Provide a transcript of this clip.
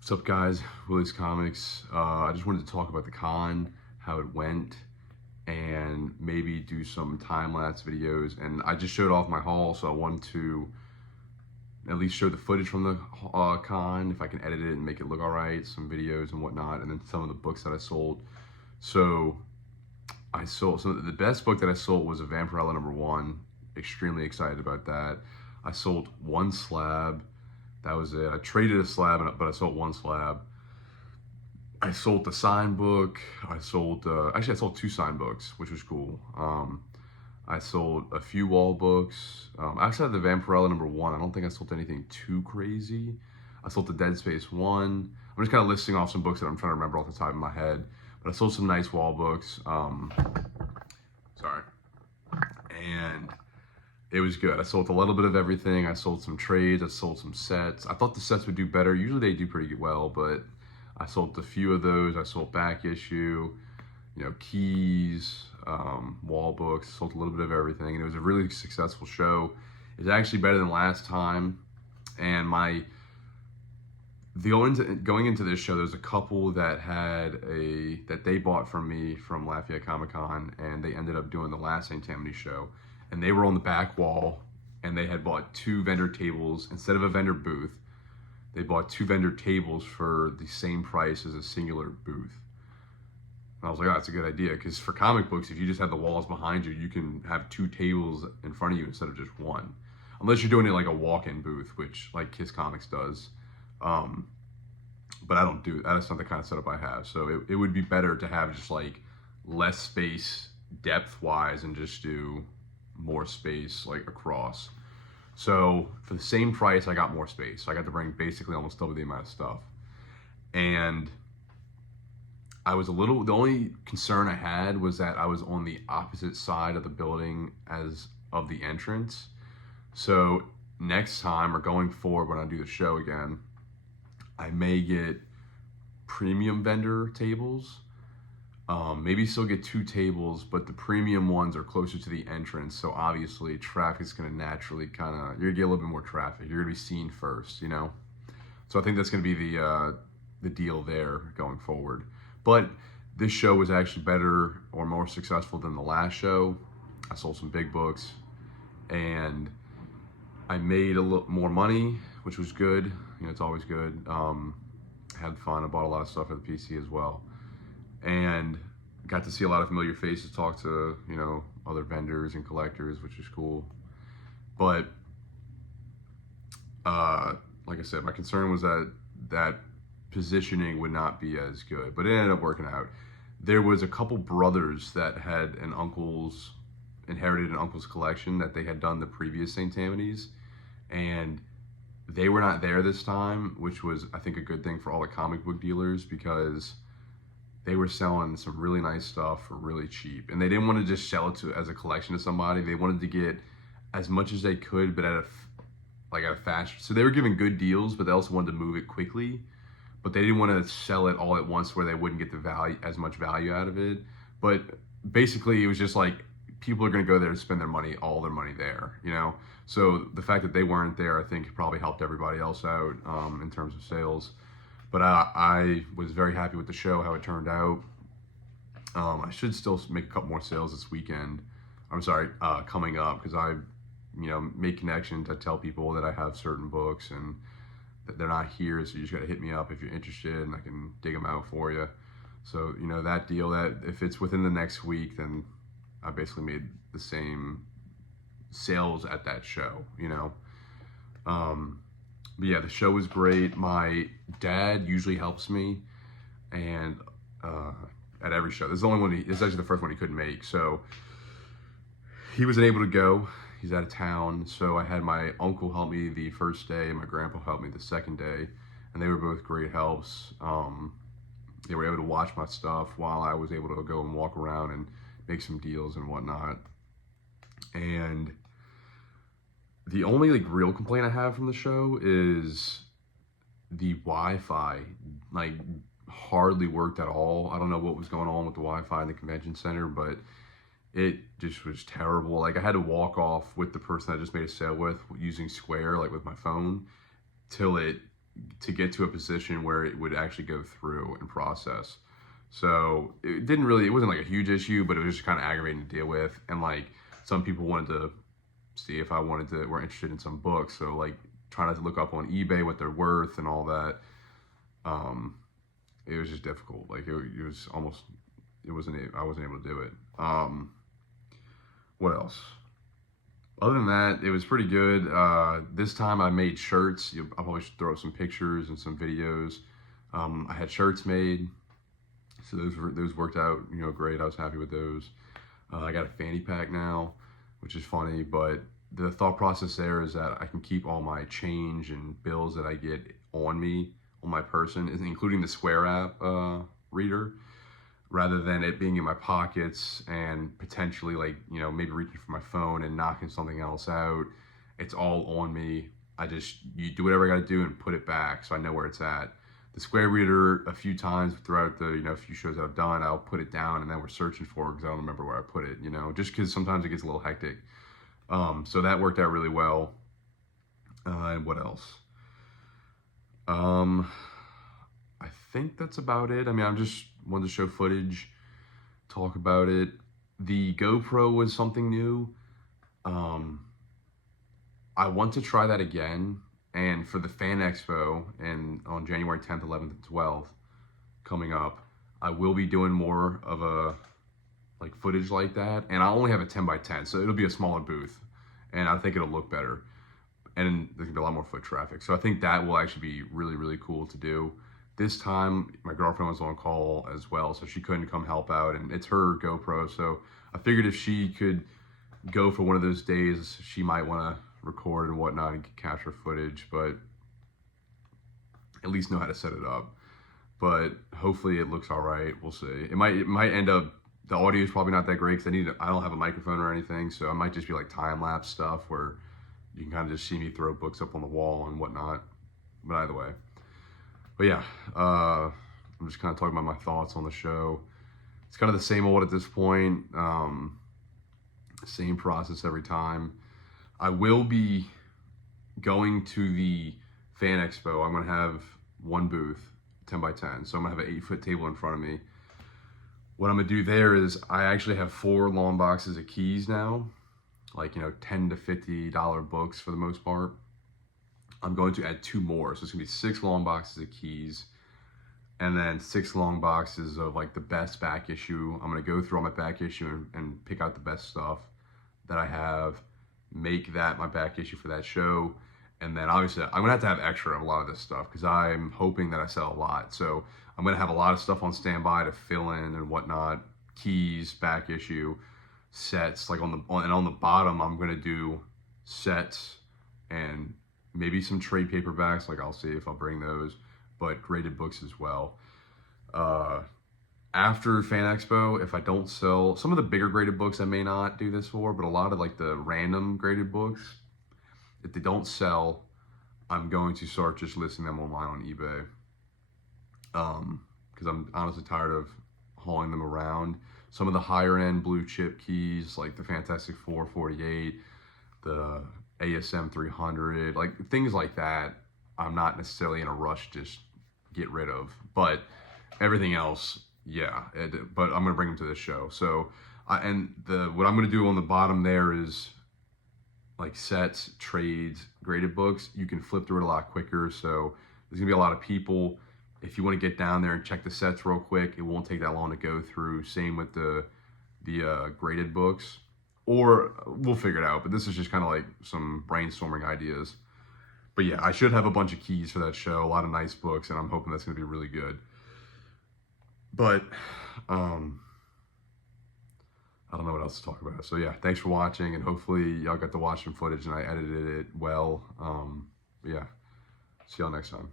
What's up, guys? Willie's Comics. I just wanted to talk about the con, how it went, and maybe do some time-lapse videos. And I just showed off my haul, so I wanted to at least show the footage from the con, if I can edit it and make it look all right, some videos and whatnot, and then some of the books that I sold. So the best book that I sold was a Vampirella #1. Extremely excited about that. I sold one slab. That was it. I traded a slab, but I sold one slab. I sold the sign book. Actually, I sold two sign books, which was cool. I sold a few wall books. I actually had the Vampirella #1. I don't think I sold anything too crazy. I sold the Dead Space 1. I'm just kind of listing off some books that I'm trying to remember off the top of my head. But I sold some nice wall books. Sorry. And it was good. I sold a little bit of everything. I sold some trades. I sold some sets. I thought the sets would do better. Usually they do pretty well, but I sold a few of those. I sold back issue, keys, wall books. Sold a little bit of everything, and it was a really successful show. It's actually better than last time. And going into this show, there's a couple that that they bought from me from Lafayette Comic Con, and they ended up doing the last St. Tammany show. And they were on the back wall, and they had bought two vendor tables. Instead of a vendor booth, they bought two vendor tables for the same price as a singular booth. And I was like, oh, that's a good idea, because for comic books, if you just have the walls behind you, you can have two tables in front of you instead of just one. Unless you're doing it like a walk-in booth, which like Kiss Comics does. But I don't do that. That's not the kind of setup I have. So it would be better to have just like less space depth-wise and just do more space like across. So for the same price, I got more space. So I got to bring basically almost double the amount of stuff. And the only concern I had was that I was on the opposite side of the building as of the entrance. So next time, or going forward when I do the show again, I may get premium vendor tables. Maybe still get two tables, but the premium ones are closer to the entrance. So obviously traffic's gonna naturally you're gonna get a little bit more traffic. You're gonna be seen first, So I think that's gonna be the deal there going forward. But this show was actually better or more successful than the last show. I sold some big books, and I made a little more money, which was good. It's always good. Had fun. I bought a lot of stuff at the PC as well. And got to see a lot of familiar faces, talk to, other vendors and collectors, which is cool. But, like I said, my concern was that positioning would not be as good, but it ended up working out. There was a couple brothers that had inherited an uncle's collection that they had done the previous St. Tammany's, and they were not there this time, which was, I think, a good thing for all the comic book dealers, because they were selling some really nice stuff for really cheap. And they didn't want to just sell it as a collection to somebody. They wanted to get as much as they could, but at a fast. So they were giving good deals, but they also wanted to move it quickly. But they didn't want to sell it all at once where they wouldn't get as much value out of it. But basically, it was just like, people are going to go there to spend all their money there, So the fact that they weren't there, I think, probably helped everybody else out in terms of sales. But I was very happy with the show, how it turned out. I should still make a couple more sales this weekend. Coming up, because I, make connections. I tell people that I have certain books and that they're not here, so you just got to hit me up if you're interested, and I can dig them out for you. So, that deal, that if it's within the next week, then I basically made the same sales at that show, But yeah, the show was great. My dad usually helps me, and at every show. This is the only one. This is actually the first one he couldn't make, so he wasn't able to go. He's out of town, so I had my uncle help me the first day, and my grandpa helped me the second day, and they were both great helps. They were able to watch my stuff while I was able to go and walk around and make some deals and whatnot. And the only real complaint I have from the show is the Wi-Fi hardly worked at all. I don't know what was going on with the Wi-Fi in the convention center, but it just was terrible. I had to walk off with the person I just made a sale with using Square, with my phone, till it to get to a position where it would actually go through and process. So it wasn't like a huge issue, but it was just kind of aggravating to deal with. And like some people wanted to see if were interested in some books. So like trying to look up on eBay what they're worth and all that. It was just difficult. Like it was almost, I wasn't able to do it. What else? Other than that, it was pretty good. This time I made shirts. I'll probably should throw up some pictures and some videos. I had shirts made, so those worked out, great. I was happy with those. I got a fanny pack now, which is funny, but the thought process there is that I can keep all my change and bills that I get on me, on my person, including the Square app reader, rather than it being in my pockets and potentially maybe reaching for my phone and knocking something else out. It's all on me. You do whatever I got to do and put it back so I know where it's at. The Square reader, a few times throughout the few shows I've done, I'll put it down and then we're searching for it because I don't remember where I put it, just because sometimes it gets a little hectic. So that worked out really well. And what else? I think that's about it. I mean, I just wanted to show footage, talk about it. The GoPro was something new. I want to try that again. And for the Fan Expo on January 10th, 11th, and 12th coming up, I will be doing more of a footage like that. And I only have a 10x10, so it'll be a smaller booth. And I think it'll look better. And there's gonna be a lot more foot traffic. So I think that will actually be really, really cool to do. This time, my girlfriend was on call as well, so she couldn't come help out, and it's her GoPro, so I figured if she could go for one of those days, she might want to record and whatnot and capture footage, but at least know how to set it up. But hopefully it looks all right. We'll see. It might end up, the audio is probably not that great because I don't have a microphone or anything, so it might just be like time-lapse stuff where you can kind of just see me throw books up on the wall and whatnot. But either way. But yeah, I'm just kind of talking about my thoughts on the show. It's kind of the same old at this point. Same process every time. I will be going to the Fan Expo. I'm going to have one booth, 10x10. So I'm going to have an 8-foot table in front of me. What I'm going to do there is I actually have 4 long boxes of keys now. $10 to $50 books for the most part. I'm going to add 2 more. So it's gonna be 6 long boxes of keys and then 6 long boxes of the best back issue. I'm gonna go through all my back issue and pick out the best stuff that I have, make that my back issue for that show. And then obviously I'm gonna have to have extra of a lot of this stuff because I'm hoping that I sell a lot. So I'm gonna have a lot of stuff on standby to fill in and whatnot, keys, back issue, sets, on the bottom I'm gonna do sets and maybe some trade paperbacks, I'll see if I'll bring those, but graded books as well. After Fan Expo, if I don't sell some of the bigger graded books, I may not do this for, but a lot of the random graded books, if they don't sell, I'm going to start just listing them online on eBay. Because I'm honestly tired of hauling them around. Some of the higher end blue chip keys, like the Fantastic 448, the ASM 300, things like that, I'm not necessarily in a rush to just get rid of. But everything else, yeah. But I'm gonna bring them to this show. So, what I'm gonna do on the bottom there is sets, trades, graded books. You can flip through it a lot quicker. So there's gonna be a lot of people. If you want to get down there and check the sets real quick, it won't take that long to go through. Same with the graded books. Or we'll figure it out, but this is just kind of some brainstorming ideas. But yeah, I should have a bunch of keys for that show, a lot of nice books, and I'm hoping that's going to be really good. But I don't know what else to talk about. So yeah, thanks for watching, and hopefully y'all got to watch some footage and I edited it well. Yeah, see y'all next time.